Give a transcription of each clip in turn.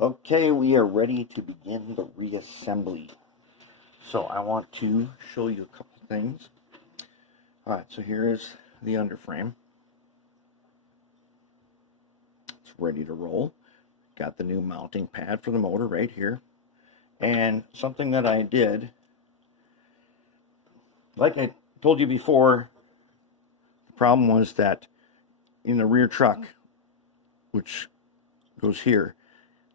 Okay, we are ready to begin the reassembly. So I want to show you a couple things. Alright, so here is the underframe. It's ready to roll. Got the new mounting pad for the motor right here. And something that I did, like I told you before, the problem was that in the rear truck, which goes here,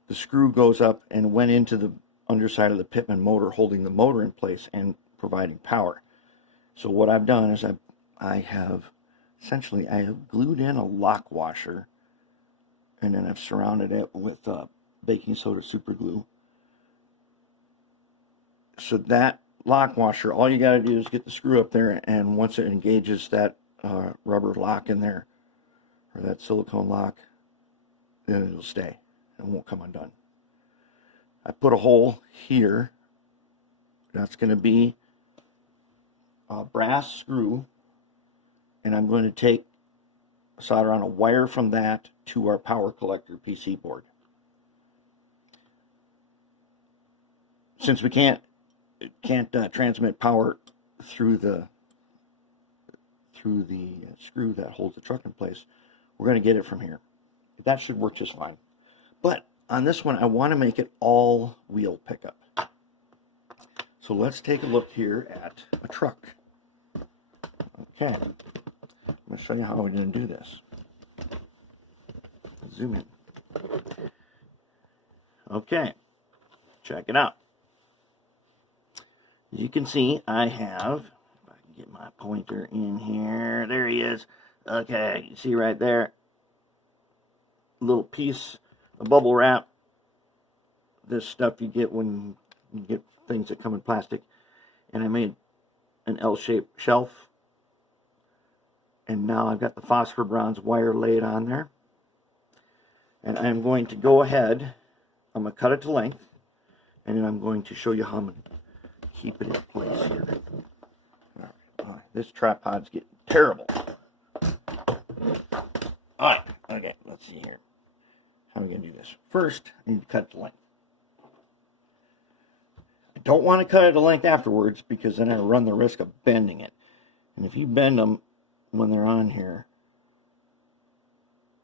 the screw goes up and went into the underside of the Pitman motor, holding the motor in place and providing power. So what I've done is I have glued in a lock washer, and then I've surrounded it with baking soda super glue. So that lock washer, all you got to do is get the screw up there, and once it engages that rubber lock in there, or that silicone lock, then it'll stay. It won't come undone. I put a hole here. That's going to be a brass screw, and I'm going to solder on a wire from that to our power collector PC board. Since we can't transmit power through the screw that holds the truck in place, we're going to get it from here. That should work just fine. But on this one, I want to make it all wheel pickup. So let's take a look here at a truck. Okay, I'm going to show you how we're going to do this. Zoom in. Okay, check it out. You can see I have, if I can get my pointer in here, there he is. Okay, you see right there, a little piece of bubble wrap. This stuff you get when you get things that come in plastic. And I made an L-shaped shelf. And now I've got the phosphor bronze wire laid on there. And I'm going to go ahead, I'm going to cut it to length, and then I'm going to show you how I'm going to keep it in place here. All right, this tripod's getting terrible. Alright, okay, let's see here. How are we going to do this? First, I need to cut it to length. I don't want to cut it to length afterwards because then I run the risk of bending it. And if you bend them when they're on here,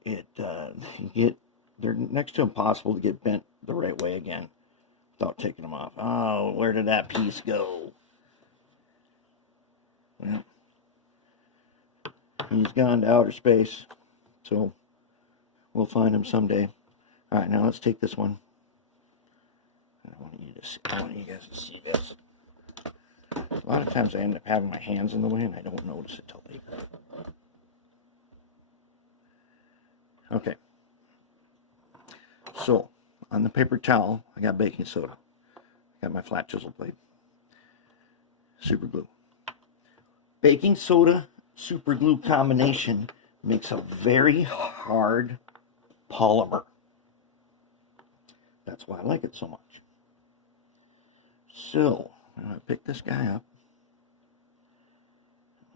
they're next to impossible to get bent the right way again without taking them off. Oh, where did that piece go? Well, he's gone to outer space, so we'll find him someday. All right, now let's take this one. I want you guys to see this. A lot of times I end up having my hands in the way and I don't notice it till later. Okay. So, on the paper towel, I got baking soda. I got my flat chisel blade. Super glue. Baking soda, super glue combination makes a very hard polymer. That's why I like it so much. So, I'm going to pick this guy up,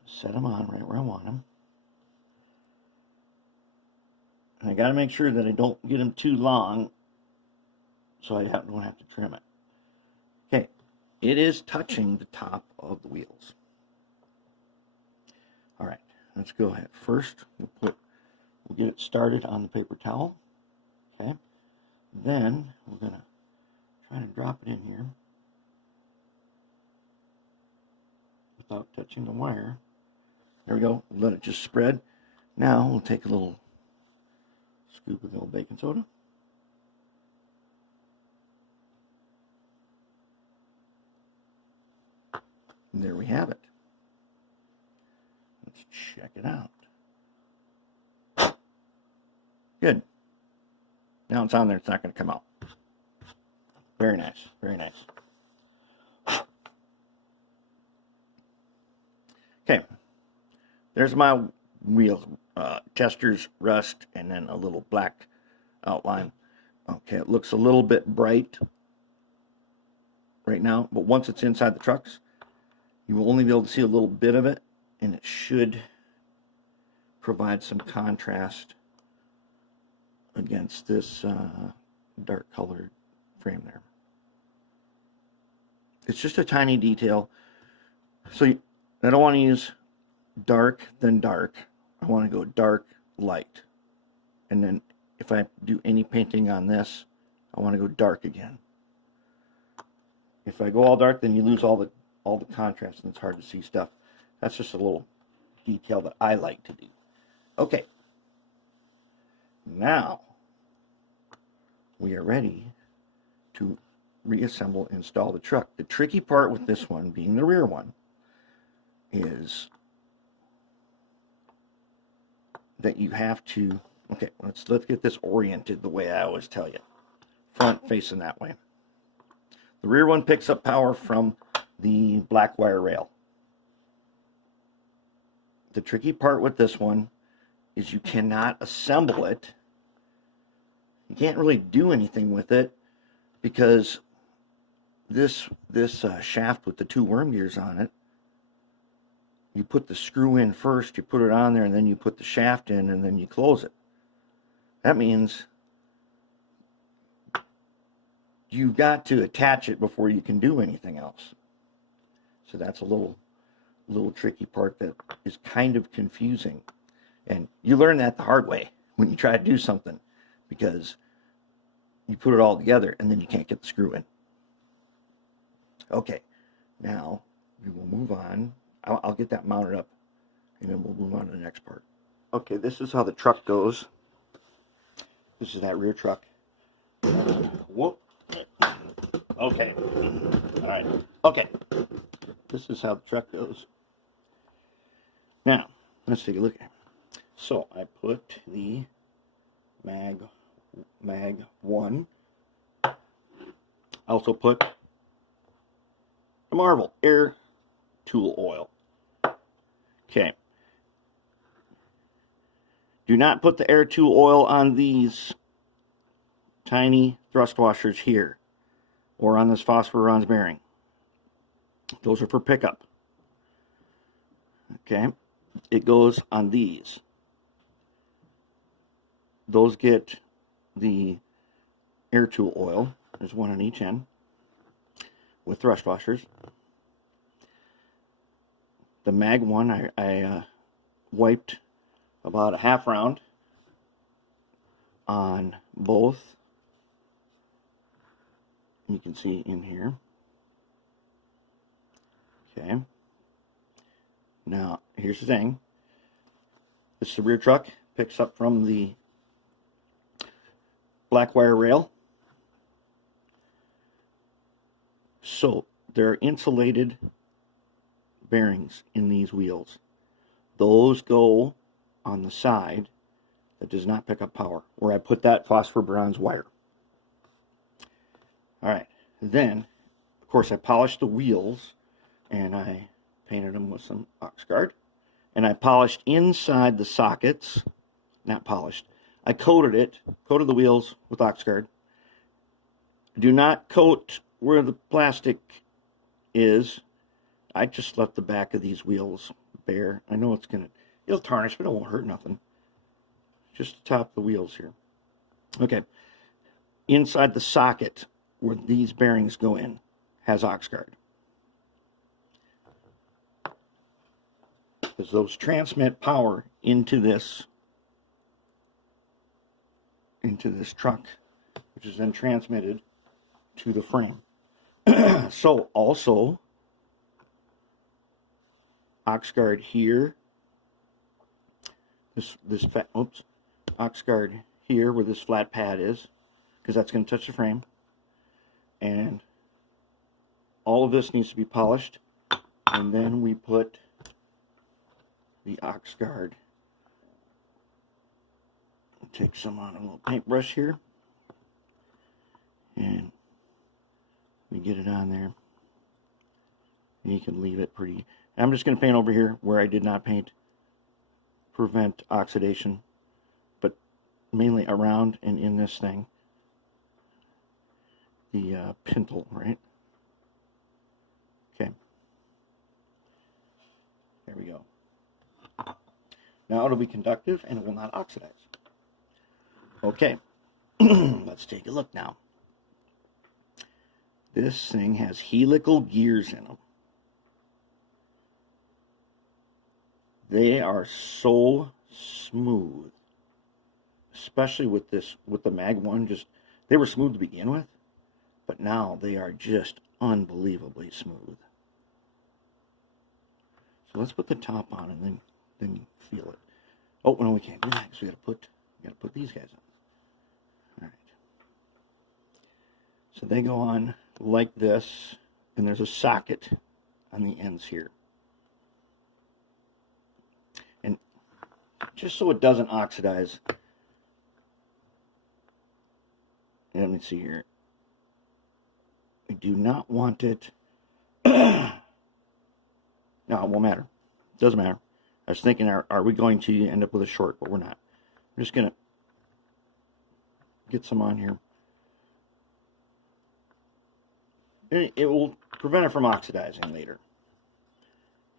set him on right where I want him. And I got to make sure that I don't get him too long so I don't have to trim it. Okay, it is touching the top of the wheels. All right, let's go ahead. First, we'll get it started on the paper towel. Okay, then we're going to try to drop it in here without touching the wire. There we go. Let it just spread. Now we'll take a little scoop of the old baking soda. And there we have it. Let's check it out. Good. Now it's on there, it's not going to come out. Very nice, very nice. Okay, there's my wheel. Testers, rust, and then a little black outline. Okay, it looks a little bit bright right now, but once it's inside the trucks, you will only be able to see a little bit of it, and it should provide some contrast against this dark colored frame there. It's just a tiny detail. So I don't want to use dark then dark. I want to go dark, light. And then if I do any painting on this, I want to go dark again. If I go all dark, then you lose all the contrast and it's hard to see stuff. That's just a little detail that I like to do. Okay. Now we are ready to reassemble and install the truck. The tricky part with this one, being the rear one, is that you have to, okay, let's get this oriented the way I always tell you. Front facing that way. The rear one picks up power from the black wire rail. The tricky part with this one is you cannot assemble it. You can't really do anything with it because this shaft with the 2 worm gears on it, you put the screw in first, you put it on there, and then you put the shaft in, and then you close it. That means you've got to attach it before you can do anything else. So that's a little tricky part that is kind of confusing. And you learn that the hard way when you try to do something, because you put it all together and then you can't get the screw in. Okay, now we will move on. I'll get that mounted up and then we'll move on to the next part. Okay, this is how the truck goes. This is that rear truck. Whoop. Okay. All right. Okay. This is how the truck goes. Now, let's take a look at it. So, I put the mag 1. I also put the Marvel air tool oil. Okay. Do not put the air tool oil on these tiny thrust washers here or on this phosphor bronze bearing. Those are for pickup. Okay. It goes on these. Those get the air tool oil. There's one on each end with thrust washers. The mag 1 I wiped about a half round on both. You can see in here. Okay. Now, here's the thing. This is the rear truck. Picks up from the black wire rail. So, there are insulated bearings in these wheels. Those go on the side that does not pick up power, where I put that phosphor bronze wire. Alright, then, of course, I polished the wheels, and I painted them with some Oxguard, and I polished inside the sockets, not polished, I coated the wheels with Oxguard. Do not coat where the plastic is. I just left the back of these wheels bare. I know it'll tarnish, but it won't hurt nothing. Just the top of the wheels here. Okay. Inside the socket where these bearings go in has Oxguard. Because those transmit power into this truck, which is then transmitted to the frame. So also Oxguard here, Oxguard here where this flat pad is, because that's going to touch the frame, and all of this needs to be polished, and then we put the Oxguard. Take some on a little paintbrush here, and we get it on there. And you can leave it pretty. I'm just going to paint over here where I did not paint. Prevent oxidation, but mainly around and in this thing. The pintle, right? Okay. There we go. Now it'll be conductive and it will not oxidize. Okay. Let's take a look now. This thing has helical gears in them. They are so smooth, especially with this, with the Mag 1. Just, they were smooth to begin with, but now they are just unbelievably smooth. So let's put the top on and then feel it. Oh no, we can't do that because we gotta put these guys on. All right. So they go on like this, and there's a socket on the ends here. And just so it doesn't oxidize, let me see here. We do not want it. No, it won't matter. Doesn't matter. I was thinking, are we going to end up with a short? But we're not. I'm just going to get some on here. It will prevent it from oxidizing later.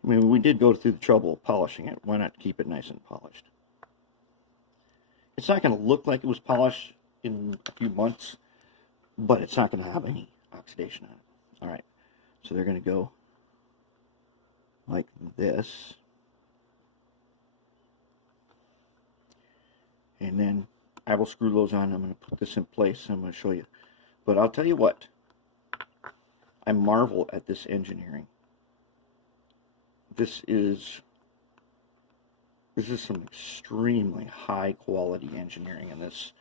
I mean, we did go through the trouble of polishing it. Why not keep it nice and polished? It's not going to look like it was polished in a few months, but it's not going to have any oxidation on it. All right. So they're going to go like this. And then I will screw those on. I'm going to put this in place. I'm going to show you. But I'll tell you what. I marvel at this engineering. This is some extremely high quality engineering in this.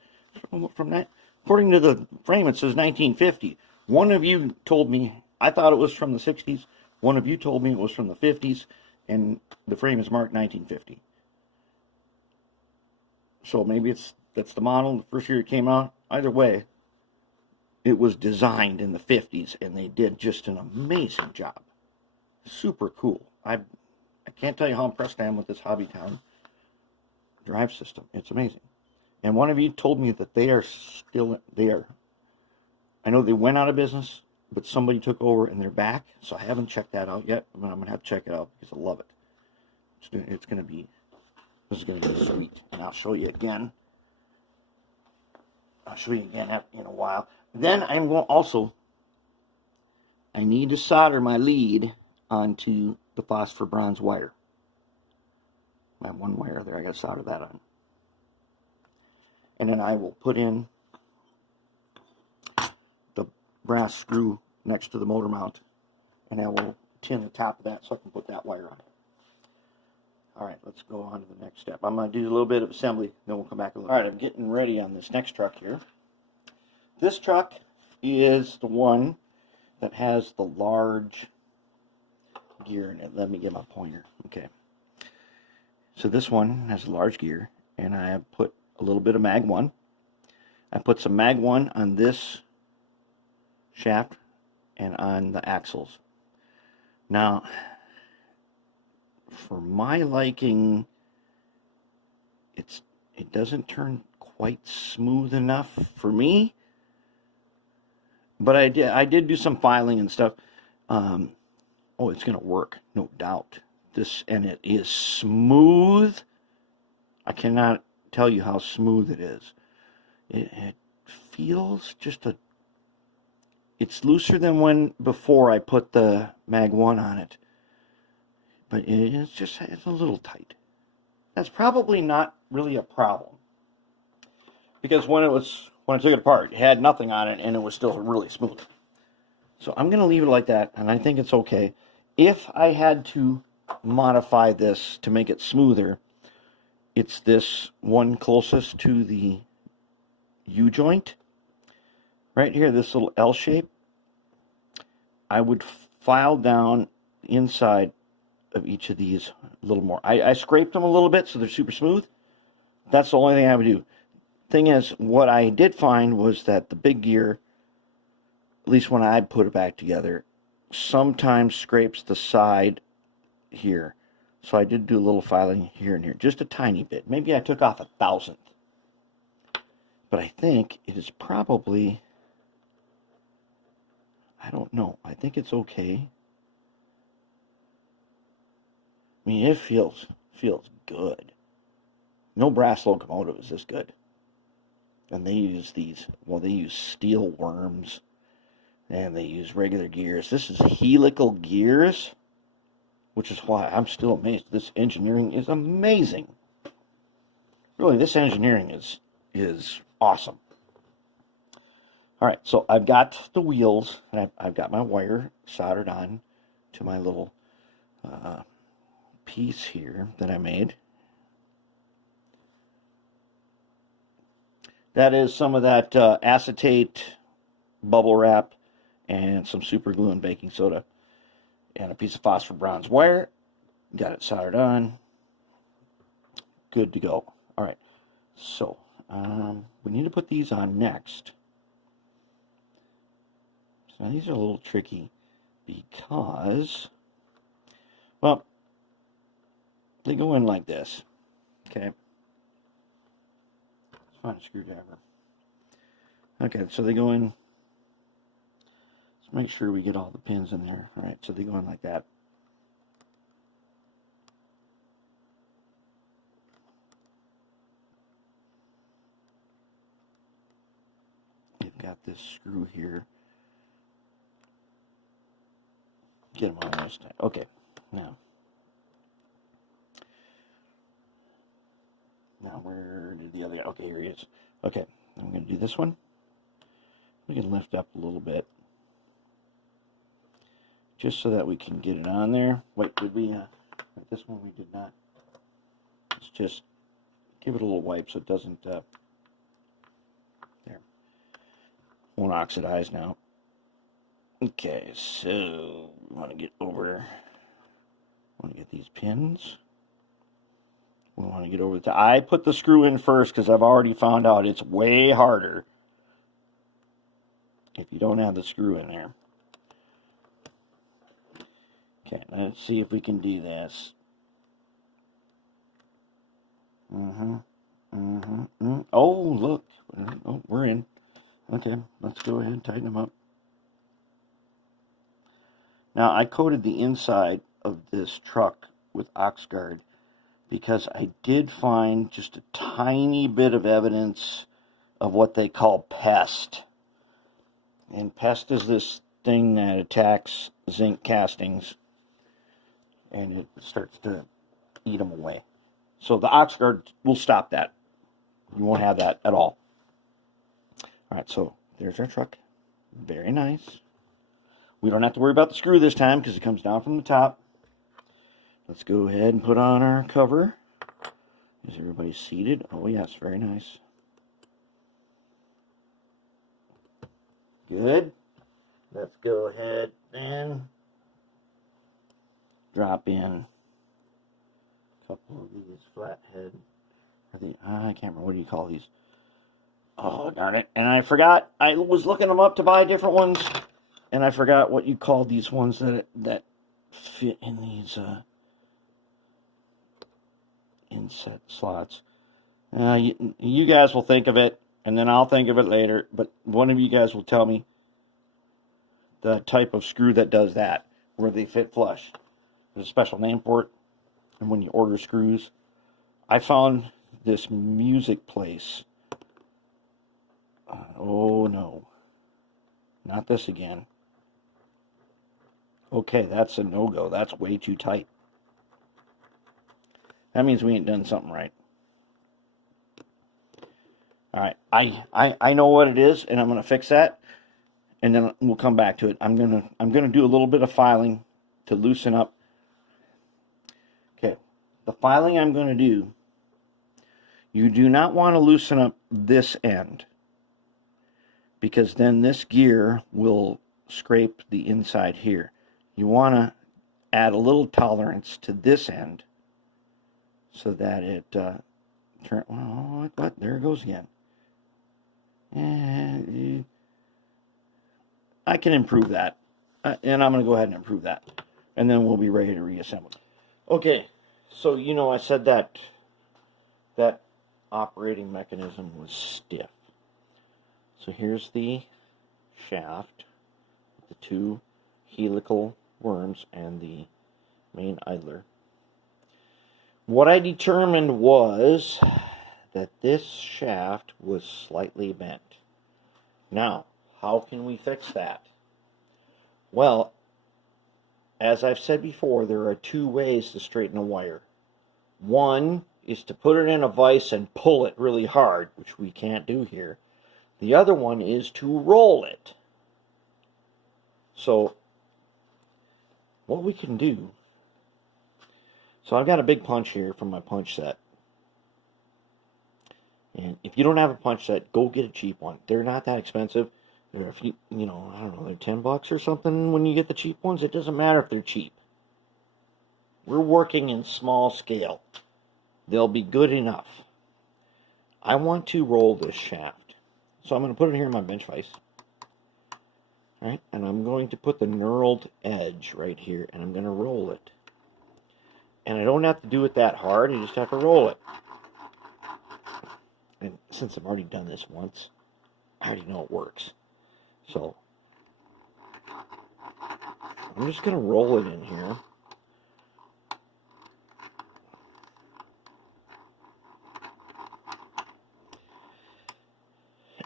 From that, according to the frame, it says 1950. One of you told me, I thought it was from the 60s. One of you told me it was from the 50s, and the frame is marked 1950. So maybe that's the model, the first year it came out. Either way, it was designed in the 50s, and they did just an amazing job. Super cool. I can't tell you how impressed I am with this Hobbytown drive system. It's amazing. And one of you told me that they are still, I know they went out of business, but somebody took over and they're back. So I haven't checked that out yet, but I'm going to have to check it out because I love it. It's going to be, this is going to be sweet. And I'll show you again. I'll show you again in a while. Then I'm going also, I need to solder my lead onto the phosphor bronze wire. I have one wire there, I got to solder that on. And then I will put in the brass screw next to the motor mount, and I will tin the top of that so I can put that wire on. Alright, let's go on to the next step. I'm going to do a little bit of assembly, then we'll come back and look. Alright, I'm getting ready on this next truck here. This truck is the one that has the large gear in it. Let me get my pointer. Okay. So this one has a large gear, and I have put a little bit of Mag 1. I put some Mag 1 on this shaft and on the axles. Now, for my liking, it doesn't turn quite smooth enough for me. But I did do some filing and stuff. Oh, it's going to work, no doubt. And it is smooth. I cannot tell you how smooth it is. It feels just it's looser than when before I put the Mag 1 on it. But it's a little tight. That's probably not really a problem. Because when I took it apart, it had nothing on it and it was still really smooth. So I'm going to leave it like that, and I think it's okay. If I had to modify this to make it smoother, it's this one closest to the U-joint. Right here, this little L shape. I would file down inside of each of these a little more. I scraped them a little bit so they're super smooth. That's the only thing I would do. Thing is, what I did find was that the big gear, at least when I put it back together, sometimes scrapes the side here. So I did do a little filing here and here, just a tiny bit. Maybe I took off 1/1000th. But I think it is probably, I don't know, I think it's okay. I mean, it feels good. No brass locomotive is this good. And they use these, well, they use steel worms, and they use regular gears. This is helical gears, which is why I'm still amazed. This engineering is amazing. Really, this engineering is awesome. All right, so I've got the wheels, and I've got my wire soldered on to my little piece here that I made. That is some of that acetate bubble wrap and some super glue and baking soda and a piece of phosphor bronze wire. Got it soldered on. Good to go. All right, so we need to put these on next. So now these are a little tricky because, well, they go in like this. Okay. Let's find a screwdriver. Okay, so they go in. Let's make sure we get all the pins in there. All right, so they go in like that. You've got this screw here. Get them on this side. Okay, now where did the other guy? Okay, here he is. Okay, I'm going to do this one. We can lift up a little bit, just so that we can get it on there. Wait, did we? This one we did not. Let's just give it a little wipe so it doesn't. There, won't oxidize now. Okay, so we want to get over. Want to get these pins. We want to get over the. I put the screw in first because I've already found out it's way harder if you don't have the screw in there. Okay, let's see if we can do this. Oh, look. Oh, we're in. Okay, let's go ahead and tighten them up. Now, I coated the inside of this truck with Oxguard because I did find just a tiny bit of evidence of what they call pest. And pest is this thing that attacks zinc castings and it starts to eat them away. So the Oxguard will stop that. You won't have that at all. All right, so there's our truck. Very nice. We don't have to worry about the screw this time because it comes down from the top. Let's go ahead and put on our cover. Is everybody seated? Oh, yes, very nice. Good. Let's go ahead and drop in a couple of these flathead. I can't remember, what do you call these? Oh, darn it. And I forgot. I was looking them up to buy different ones, and I forgot what you call these ones that fit in these inset slots. You guys will think of it, and then I'll think of it later, but one of you guys will tell me the type of screw that does that, where they fit flush. There's a special name for it, and when you order screws, I found this music place. Oh no, not this again. Okay, that's a no-go. That's way too tight. That means we ain't done something right. All right, I know what it is, and I'm gonna fix that, and then we'll come back to it. I'm gonna do a little bit of filing to loosen up. Okay, the filing I'm gonna do. You do not want to loosen up this end, because then this gear will scrape the inside here. You want to add a little tolerance to this end so that it well, what? There it goes again. And I can improve that, and I'm going to go ahead and improve that, and then we'll be ready to reassemble. Okay, so I said that operating mechanism was stiff. So here's the shaft, the two helical worms and the main idler. What I determined was that this shaft was slightly bent. Now, how can we fix that? Well, as I've said before, there are two ways to straighten a wire. One is to put it in a vise and pull it really hard, which we can't do here. The other one is to roll it. So, what we can do, so I've got a big punch here from my punch set. And if you don't have a punch set, go get a cheap one. They're not that expensive. They're a few, I don't know, they're $10 or something when you get the cheap ones. It doesn't matter if they're cheap. We're working in small scale. They'll be good enough. I want to roll this shaft. So I'm going to put it here in my bench vise. All right, and I'm going to put the knurled edge right here, and I'm going to roll it. And I don't have to do it that hard, I just have to roll it. And since I've already done this once, I already know it works. So, I'm just going to roll it in here.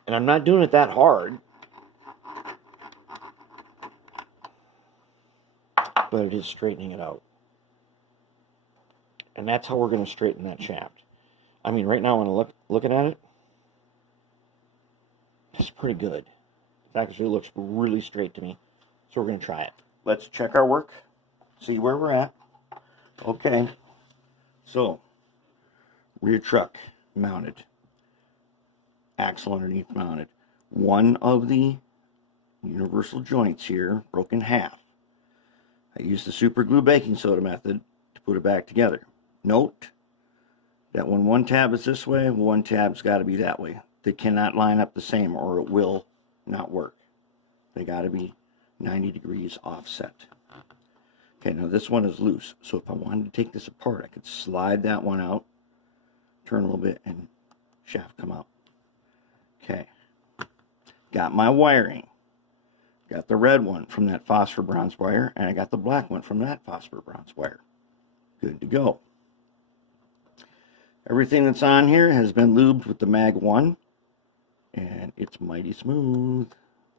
And I'm not doing it that hard, but it is straightening it out. And that's how we're going to straighten that shaft. I mean, right now when I'm looking at it, it's pretty good. It actually looks really straight to me. So we're going to try it. Let's check our work, see where we're at. Okay, so rear truck mounted, axle underneath mounted. One of the universal joints here broke in half. I used the super glue baking soda method to put it back together. Note that when one tab is this way, one tab's got to be that way. They cannot line up the same or it will not work. They got to be 90 degrees offset. Okay, now this one is loose, so if I wanted to take this apart, I could slide that one out, turn a little bit, and shaft come out. Okay, got my wiring. Got the red one from that phosphor bronze wire, and I got the black one from that phosphor bronze wire. Good to go. Everything that's on here has been lubed with the Mag 1, and it's mighty smooth.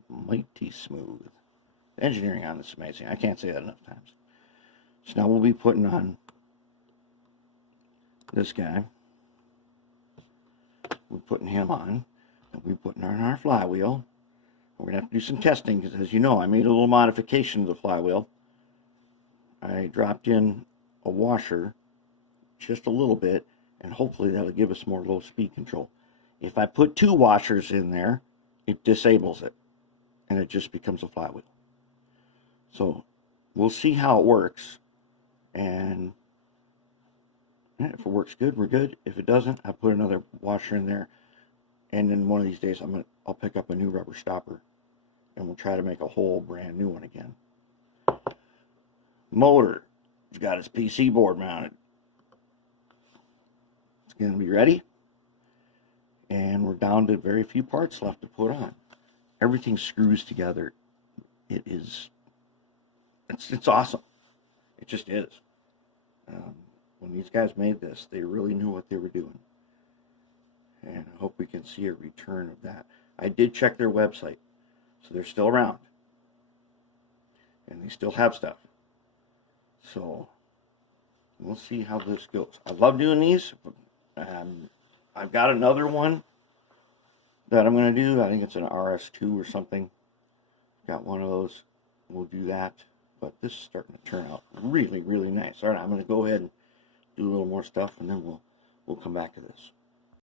Mighty smooth. The engineering on this is amazing. I can't say that enough times. So now we'll be putting on this guy. We're putting him on, and we're putting on our flywheel. We're going to have to do some testing, because as you know, I made a little modification to the flywheel. I dropped in a washer, just a little bit, and hopefully that'll give us more low speed control. If I put two washers in there, it disables it, and it just becomes a flywheel. So we'll see how it works, and if it works good, we're good. If it doesn't, I put another washer in there, and then one of these days I'll pick up a new rubber stopper, and we'll try to make a whole brand new one again. Motor, it's got its PC board mounted. It's going to be ready, and we're down to very few parts left to put on. Everything screws together. It's awesome. It just is. When these guys made this, they really knew what they were doing, and I hope we can see a return of that. I did check their website, so they're still around, and they still have stuff. So we'll see how this goes. I love doing these. I've got another one that I'm going to do. I think it's an RS2 or something. Got one of those. We'll do that. But this is starting to turn out really, really nice. All right, I'm going to go ahead and do a little more stuff, and then we'll come back to this.